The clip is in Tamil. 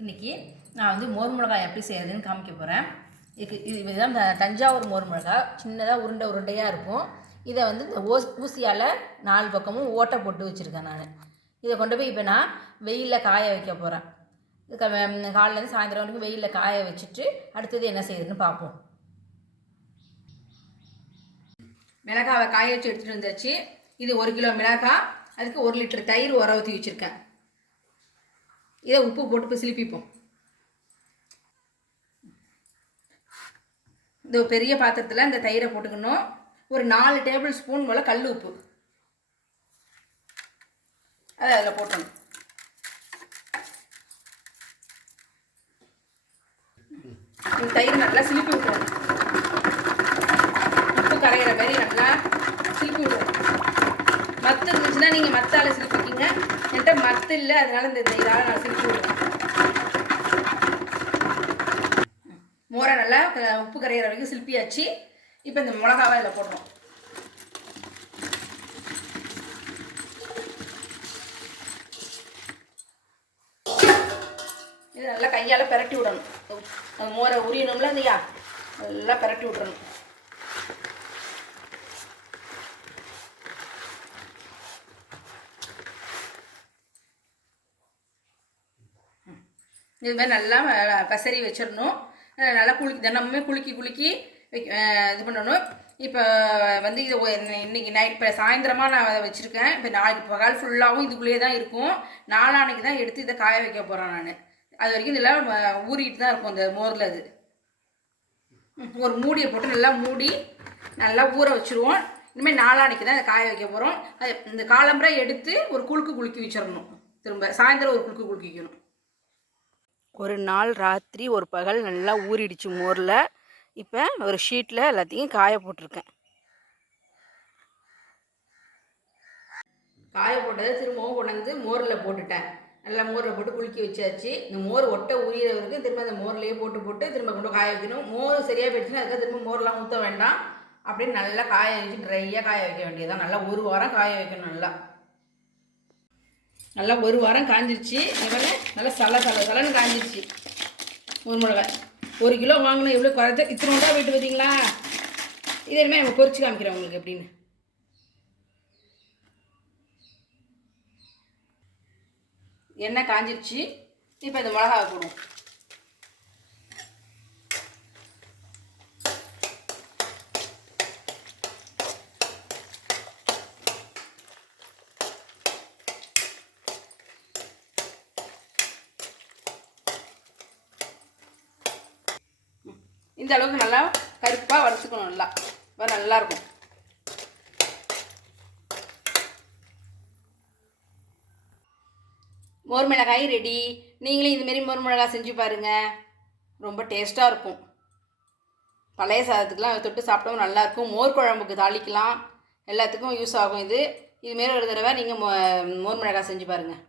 இன்றைக்கி நான் வந்து மோர் மிளகாய் எப்படி செய்யறதுன்னு காமிக்க போகிறேன் இதுக்கு இது இதுதான் இந்த தஞ்சாவூர் மோர் மிளகாய். சின்னதாக உருண்டை உருண்டையாக இருக்கும். இதை வந்து இந்த ஓஸ் ஊசியால் நாலு பக்கமும் ஓட்டை போட்டு வச்சுருக்கேன் நான். இதை கொண்டு போய் இப்போ நான் வெயிலில் காய வைக்க போகிறேன் இதுக்கு காலையிலேருந்து சாயந்தரம் வரைக்கும் வெயிலில் காய வச்சுட்டு அடுத்தது என்ன செய்யுதுன்னு பார்ப்போம். மிளகாவை காய வச்சு எடுத்துகிட்டு வந்துச்சு. இது ஒரு கிலோ மிளகாய். அதுக்கு ஒரு லிட்டர் தயிர் உர ஊற்றி வச்சுருக்கேன். இதை உப்பு போட்டு போய் சிலிப்பிப்போம். இந்த பெரிய பாத்திரத்தில் இந்த தயிரை போட்டுக்கணும். ஒரு நாலு டேபிள் ஸ்பூன் போல் கல் உப்பு. அதை அதில் போட்டணும். இந்த தயிர் நல்லா சிலிப்பி விட்டுறணும் உப்பு கரைகிற மாதிரி நல்லா சிலிப்பி விட்டுறணும் மத்து இருந்துச்சுன்னா நீங்கள் மத்தால சிலிப்பிக்கிங்க என்கிட்ட மத்து இல்லை அதனால இந்த தயிரால் நான் செஞ்சு விடுறேன். மோரை நல்லா உப்பு கரையிற வரைக்கும் சிலிப்பியாச்சு. இப்போ இந்த மிளகாவை இதில் போடுறோம் இது நல்லா கையால் பிரட்டி விடணும். மோரை உரியணும்ல இல்லையா? நல்லா பிரட்டி விட்றணும் இது மாதிரி நல்லா அஹ், பசரி வச்சிடணும். நல்லா குளிக்கி தினமுமே குலுக்கி குலுக்கி வைக்க இது பண்ணணும். இப்போ வந்து இது இன்னைக்கு நைட் இப்போ சாயந்தரமாக நான் அதை வச்சுருக்கேன். இப்போ நாளைக்கு பகல் ஃபுல்லாகவும் இதுக்குள்ளேயே தான் இருக்கும். நாளான்னைக்கு தான் எடுத்து இதை காய வைக்க போகிறேன் நான். அது வரைக்கும் இதெல்லாம் ஊறிக்கிட்டு ஊறிட்டு தான் இருக்கும் அந்த மோரில் அது. ஒரு மூடியை போட்டு நல்லா மூடி நல்லா ஊற வச்சுருவோம். இனிமேல் நாளான்னைக்கு தான் இதை காய வைக்க போகிறோம் அது இந்த காலம்பரை எடுத்து ஒரு குலுக்கு குலுக்கி வச்சிடணும். திரும்ப சாயந்தரம் ஒரு குலுக்கு குலுக்கிக்கணும். ஒரு நாள் ராத்திரி ஒரு பகல் நல்லா ஊறிடுச்சு மோரில். இப்போ ஒரு ஷீட்டில் எல்லாத்தையும் காய போட்டிருக்கேன். காய போட்டதை திரும்பவும் கொண்டாந்து மோரில் போட்டுட்டேன். நல்லா மோரில் போட்டு குலுக்கி வச்சாச்சு. இந்த மோர் ஒட்டை உரியிற வரைக்கும் திரும்ப அந்த மோர்லேயே போட்டு போட்டு திரும்ப கொண்டு காய வைக்கணும். மோர் சரியாக போயிடுச்சுன்னா அதுக்காக திரும்ப மோர்லாம் ஊற்ற வேண்டாம். அப்படியே நல்லா காய வச்சு ட்ரையாக காய வைக்க வேண்டியதுதான். நல்லா ஒரு வாரம் காய வைக்கணும் நல்லா. நல்லா ஒரு வாரம் காஞ்சிருச்சு. இவனே நல்லா சல சல சலன்னு காஞ்சிருச்சு. ஒரு மிளகாய் ஒரு கிலோ வாங்கினா எவ்வளோ குறைச்ச இத்தனோண்டா போயிட்டு பார்த்தீங்களா? இது இனிமேல் நம்ம பொரிச்சு காமிக்கிறோம் உங்களுக்கு எப்படின்னு. எண்ணெய் காஞ்சிருச்சு. இப்போ இந்த மிளகாவை போடுவோம். இந்த அளவுக்கு நல்லா கருப்பாக வறுத்துக்கணும் நல்லா. அப்ப நல்லா இருக்கும் மோர் மிளகாய் ரெடி நீங்களும் இதுமாரி மோர் மிளகாய் செஞ்சு பாருங்கள் ரொம்ப டேஸ்ட்டாக இருக்கும். பழைய சாதத்துக்கெலாம் தொட்டு சாப்பிட்டவும் நல்லாயிருக்கும் மோர் குழம்புக்கு தாளிக்கலாம். எல்லாத்துக்கும் யூஸ் ஆகும் இது. இதுமாரி ஒரு தடவை நீங்கள் மோர் மிளகாய் செஞ்சு பாருங்கள்